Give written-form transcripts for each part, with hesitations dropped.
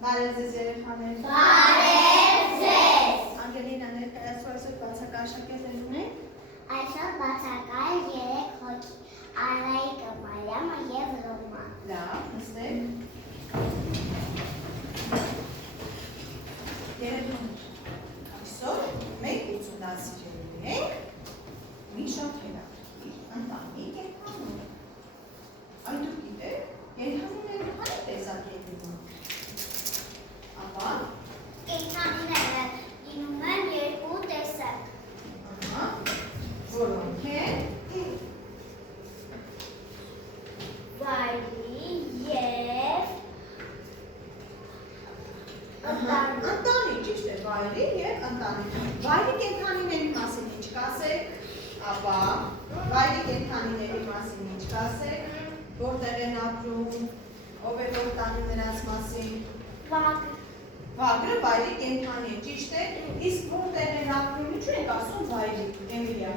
Բարև ձեզ երեխաներ։ Բարև ձեզ։ Անգելինա ներկայացրու այսօր բացակայ շակերտներ ունենք։ Այսօր բացակայ 3 հոգի՝ Արայիկը, Մարիամը և Ռոման։ Լավ, նստեք։ Երեխաներ, այսօր մենք ուսումնասիրելու ենք մի շատ հետաքրքիր ընտանիք կենդանու։ Այ դուք գիտեք, կենդանիները քանի տեսակ են լինում։ Ապա Կենդանիները լինում են 2 տեսակ։ Որոնք են Վայրի և ընտանիք, ճիշտ է, վայրի և ընտանիք։ Վայրի կենդանիների մասին ինչ կասեք, ապա վայրի կենդանիների մասին ինչ կասեք, որտեղ են ապրում, ով է որ տանի նրանց մասին։ Վագրը վայրի կենդանի է, ճիշտ է, իսկ որտեղ են ապրում, ինչու ենք ասում վայրի, Էմիլիա։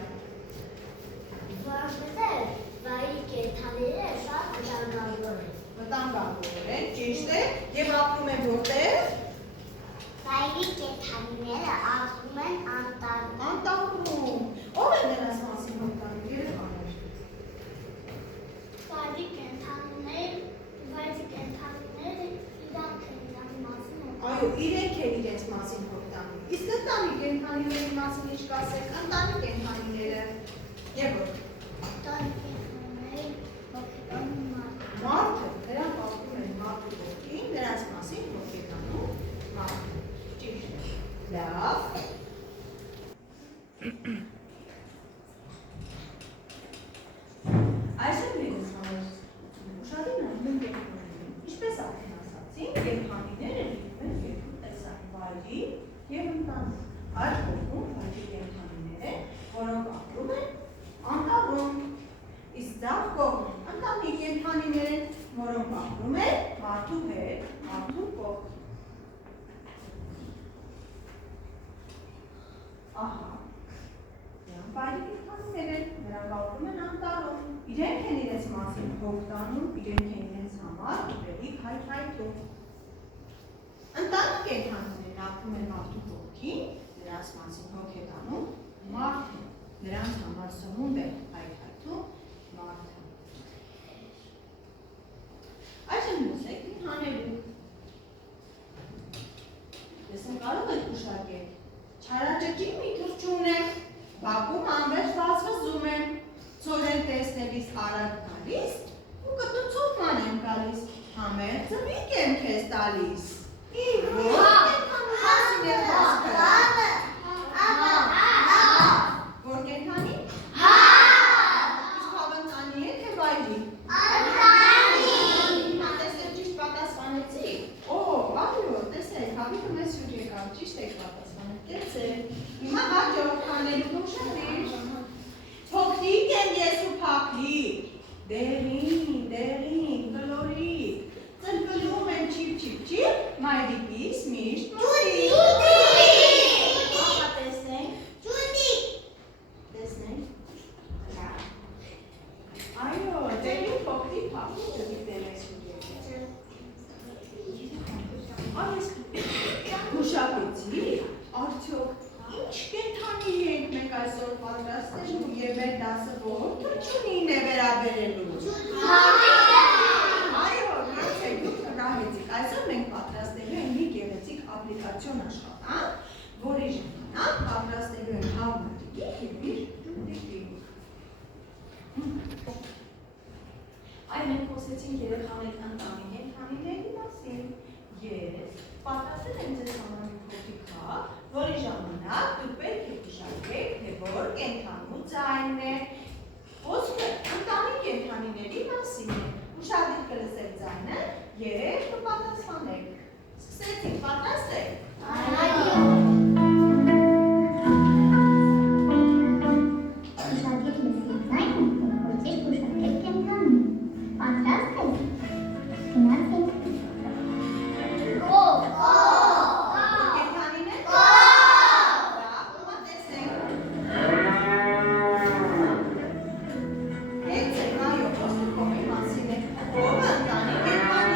Վայրի կենդանիները շատ վտանգավոր են։ Վտանգավոր են, ճիշտ է, և ապրում են որտեղ։ Վայրի կենդանիները ապրում են անտառում։ Անտառում։ Ո՞վ է նրանց մասին հոգտանում, երեխաներ։ Վայրի կենդանիները իրանք են իրար մասին հոգտանում։ Այո, իրենք են իրենց մասին հոգտանում։ Իսկ ընտանի կենդանիների մասին ինչ կասեք, ընտանի կենդանիները։ Եվ որ։ Ընտանի կենդանիները հոգետանում մարդը։ Մարդը, նրանք ապրում են մարդու ոգին, նրանց մասին հոգետանում մարդը։ Ճիշտ է։ Լավ։ Այսօր երեխաներ, ուշադիր նայում ենք ինչպես արդեն ասացինք, կենդանիները լինում են 2 տեսակ՝ վայրի և ընտանի։ Այդ կողմում վայրի կենդանիներ են, որոնք ապրում են անտառում, իսկ ձախ կողմում ընտանի կենդանիներ են, որոնք ապրում են մարդու հետ, մարդու կողքին։ Ահա, նրանք վայրի կենդանիներ են, նրանք ապրում են անտառում, իրենք են իրենց մասին հոգտանում, իրենք են իրենց համար ուտելիք հայթայթում։ Ընտանի կենդանիներն ապրում են մարդու կողքին, նրանց մասին հոգետանում մարդը, նրանց համար սնունդ է հայթայթում մարդը։ Այժմ ուսեք մի հանելու։ Տեսեք, կարող եք ուշարկել։ Չարաճճին մի թռչուն է, բակում անվերջ բացվզում է, ծորեն տեսնելիս արագ գալիս ու կտուցովման եմ գալիս, համեր ծվիկ եմ քեզ տալիս։ Որ կենդանի մասին է խոսքը։ Որ կենդանի։ Իսկ հավընտանի է թե վայրի։ Հիմա տեսեք ճիշտ պատասխանեցի։ Այո, տեսեք, հավիկը մեզ հյուր եկավ, ճիշտ եք պատասխանել, կեցեք։ Հիմա հաջորդ հանելու ուշադրիր։ Փոքրիկ եմ ես ու փափլիկ, դեղին, կլորիկ, ծլպլում եմ չիպ, մայրիկիս միշտ մոտիկ։ Ահա տեսնենք։ Տեսնենք։ Այո, դեղին փոքրիկ փափլիկ դեպի մեզ հյուր եկավ։ Հուշապեցի, արդյոք ինչ կենդանի ենք մենք այսօր պատրաստելու և մեր դասը որ թռչունին է վերաբերելու։ Այո, գրեցեք, դուք վկահեցիք, այսօր մենք պատրաստելու ենք մի գեղեցիկ ապլիկացիոն աշխատանք, որի ժամանակ պատրաստելու ենք հավնատիկի և իր տիկի։ Այ մենք խոսեցինք երեխաներ ընտանի կենդանիների մասին։ Ես պատրաստել եմ ձեզ համար մի փոքրիկ խաղ, որի ժամանակ դուք պետք է ուշադրեք, թե որ կենդանու ձայնն է։ Խոսքը ընտանի կենդանիների մասին է։ Ուշադրիր կլսեք ձայնը և կպատասխանեք։ Սկսեցինք, պատրաստ եք։ Ո՞վ ընտանի կենդանի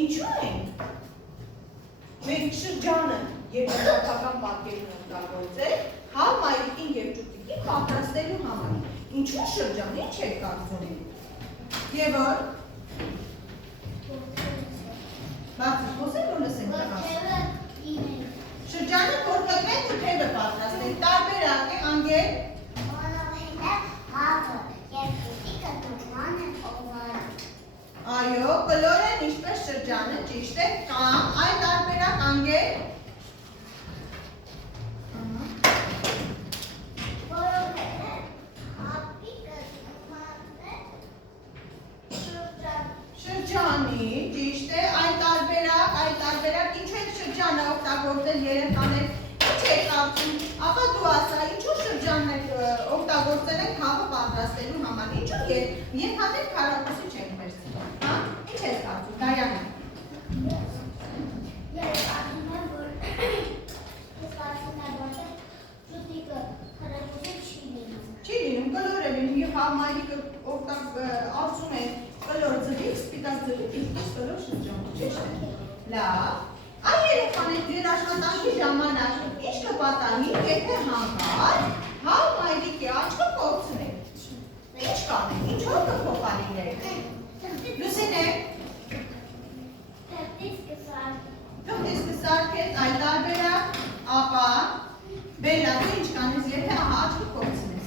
Ինչու են։ Մենք շրջանը երկրորդական պատկերն օգտագործել հա մայրիկին եւ ճուտիկին պատրաստելու համար։ Ինչու շրջան, ինչ եք կարծում։ Եվ որ բացի խոսել ու լսենք տղաս։ Շրջանը որ կգնենք ու թևը պատրաստենք, տարբերակ է անգել։ Այո, կլոր են ինչպես շրջանը, ճիշտ է, կամ այլ տարբերակ անգել։ Շրջանի, ճիշտ է, այլ տարբերակ, ինչու եք շրջանը օգտագործել երեխաներ, ինչ եք կարծում, ապա դու ասա, ինչու շրջանը օգտագործել եք հավը պատրաստելու համար, ինչու երեխաներ քառակուսի չեք վերցնում, հա, ինչ եք կարծում, Դայանը։ Ես կարծում եմ, որ ճուտիկը քառակուսի չի լինում։ Չի լինում, կլոր է լինում, և համայնիկը ասում է կլոր ձվիկ, սպիտակ ձվիկ, իսկ կլոր շրջան, ճիշտ է։ Լավ, այ երեխաներ ձեր աշխատանքի ժամանակ ինչ կպատահի, եթե հանկարծ հա մայրիկի աչքը կորցնեք։ Ինչ կանեք, ինչով կփոխարինեք։ Լուսինե։ Թղթից կսարքես, այլ տարբերակ, ապա Բելլա, դու ինչ կանես, եթե ահա աչքը կորցնես։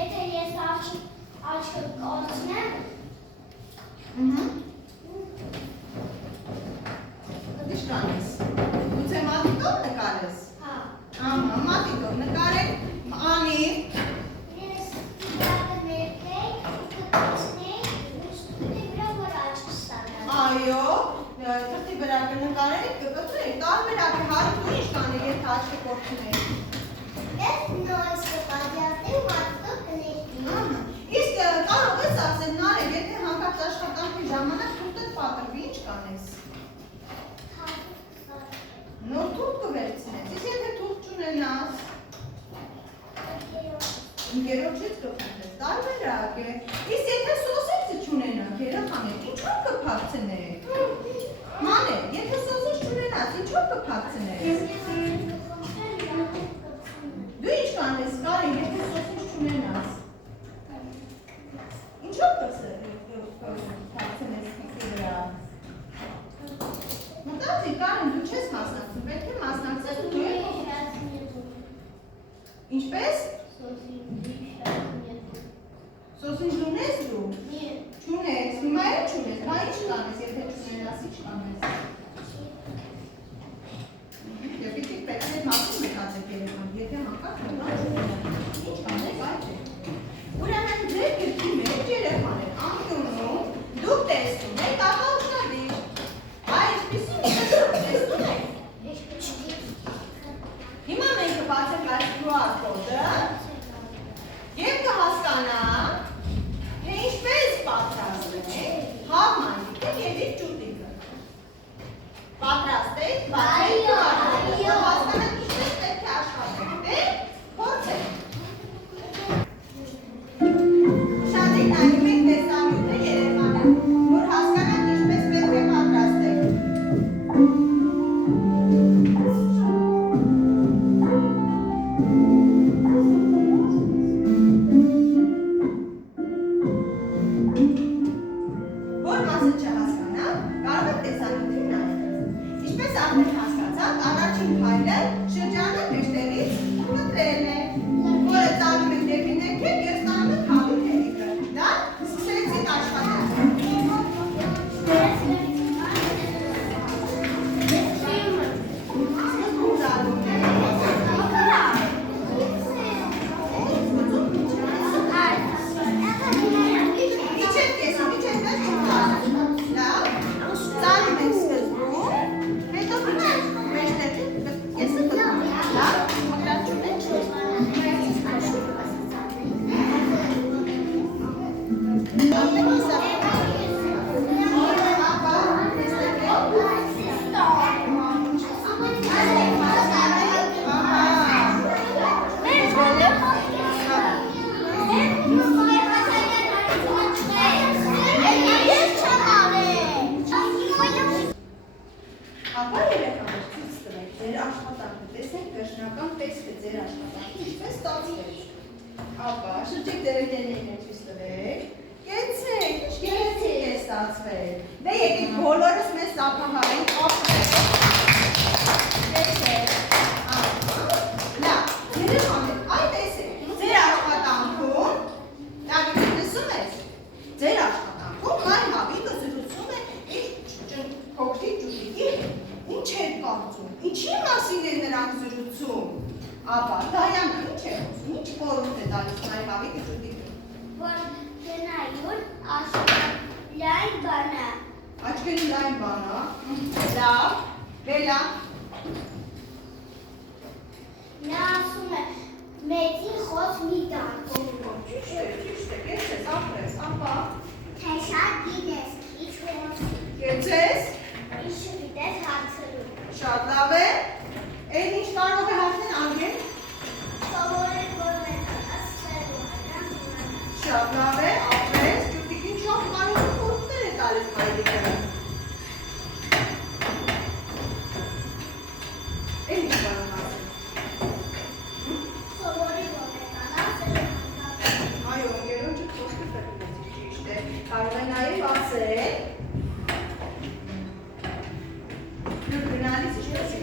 Եթե ես աչքը կորցնեմ, Ինչ կանես, գուցե մատիտով նկարես։ հա, Ահա, մատիտով նկարեք, անի։ ես դրակը ներկեի, կտուցնեի, ու ստուտի վրա որ աչքը ստանալ։ Այո, թղթի վրա կնկարեք, կկտրեք, տարբերակ է, հարկ դու ինչ կանեք, եթե աչքը կորցնեք։ Ես նորից կպատյասնեի ու մատիտով կներկեի։ Իսկ կարող ես ասել Նարեկ, եթե հանկարծ աշխատանքի ժամանակ թուղթդ պատրվի, ինչ կանես։ Նոր թուղթ կվերցնես, իսկ եթե թուղթ չունենաս, ընկերոջից կփոխես, տարբերակ է։ Իսկ եթե սոսիցը չունենաք, երեխաներ, ինչով կփակցնեք։ Մանե, եթե սոսից չունենաս, ինչով կփակցնես։ Դու ինչ կանես, Կարեն, եթե սոսից չունենաս։ Ինչով կփակցնես քիքի վրա։ Մտածի, Կարեն, դու չես մասնակցում, պետք է մասնակցել դու եք։ Ինչպես։ Սոսինչ ունես դու։ Չունես, հիմա էլ չունես, բա ինչ կանես, եթե չունենաս, ինչ կանես։ Եվ պիտի պետք է մասում մտածեք երեխան, եթե հանկարծ մտած չունենաս, ինչ կանես, այդ է։ Ուրեմն ձեր գրքի մեջ երեխաներ անկյունում դուք տեսնում եք ապա ուշադիր։ Այսպիսի մի տեսնում եք։ Հիմա մենք կբացենք այս QR կոդը և կհասկանանք, թե ինչպես պատրաստենք համայնքը և իր ճուտիկը։ Պատրաստեք, բացեք QR կոդը, հասկանանք ինչպես պետք է աշխատենք, դե փորձենք։ Ուշադիր նայում եք տեսանյութը երեխաներ, որ հասկանանք ինչպես պետք է պատրաստենք։ Որ մասը չհասկանանք, կարող եք տեսանյութին նայել։ Ինչպես արդեն հասկացաք, առաջին քայլը շրջանը մեջտեղից կտրելն է, որը ծալում եք դեպի ներքև և ստանում եք հավի թելիկը։ Դա սկսեցիք աշխատել։ Սկզբում ծալում եք։ Իջեք կեսը, իջեք վերջ ծալում։ Լավ, ծալում եք սկզբում, հետո իջեք մեջտեղից կեսը կտրում եք։ Լավ, մկրատում եք։ շրջեց։ Ապա շրջիկ դերերներն են ցույց տվել։ Կեցեք, ինչ գեղեցիկ է ստացվել։ Դե եկեք բոլորս մեզ սափահարենք ապրենք։ Կեցեք։ Լավ, երեխաներ, այ տեսեք, ձեր աշխատանքում, լավ լսում ես, ձեր աշխատանքում Մայր Հավիկը զրուցում է իր փոքրիկ ճուճիկի հետ։ Ինչ էր կարծում, ինչի մասին է նրանք զրուցում։ Ապա Դայանը ինչ է խոսում, ինչ խորհուրդ է տալիս Մայր Հավիկը ճուճիկին։ Որ գնայուն լայն բանա։ Աչքերի լայն բանա, լավ, վելա։ Նա ասում է մեծին խոս մի տան։ Ճիշտ է, կեցես, ապրես, ապա։ Թե շատ գիտես, ինչ խոսի։ Կեցես, Ինչ գիտես հարցրու։ շատ լավ է, էլ ինչ կարող է հարցնել անգեն։ Սովորել որ մեծանաց սերու այրան իմանաց։ Շատ լավ է, ապրես, ճուտիկին շատ կարող խորհուրդներ է տալիս մայրիկը։ Էլ ինչ կարող ասել։ Սովորել որ մեծանաց սերու այրան։ Այո, ընկերոջը խոսքը ֆերմեցի ճիշտ է։ Կարող է նաև ասել։ Լուր գնալիս ինչպես է։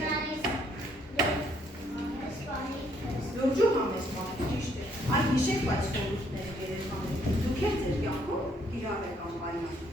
Լուրջու համես մամի ճիշտ է։ Այ հիշեք բայց խորհուրդները երեխաներ։ Դուք էլ ձեր կյանքում կիրառեք անպայման։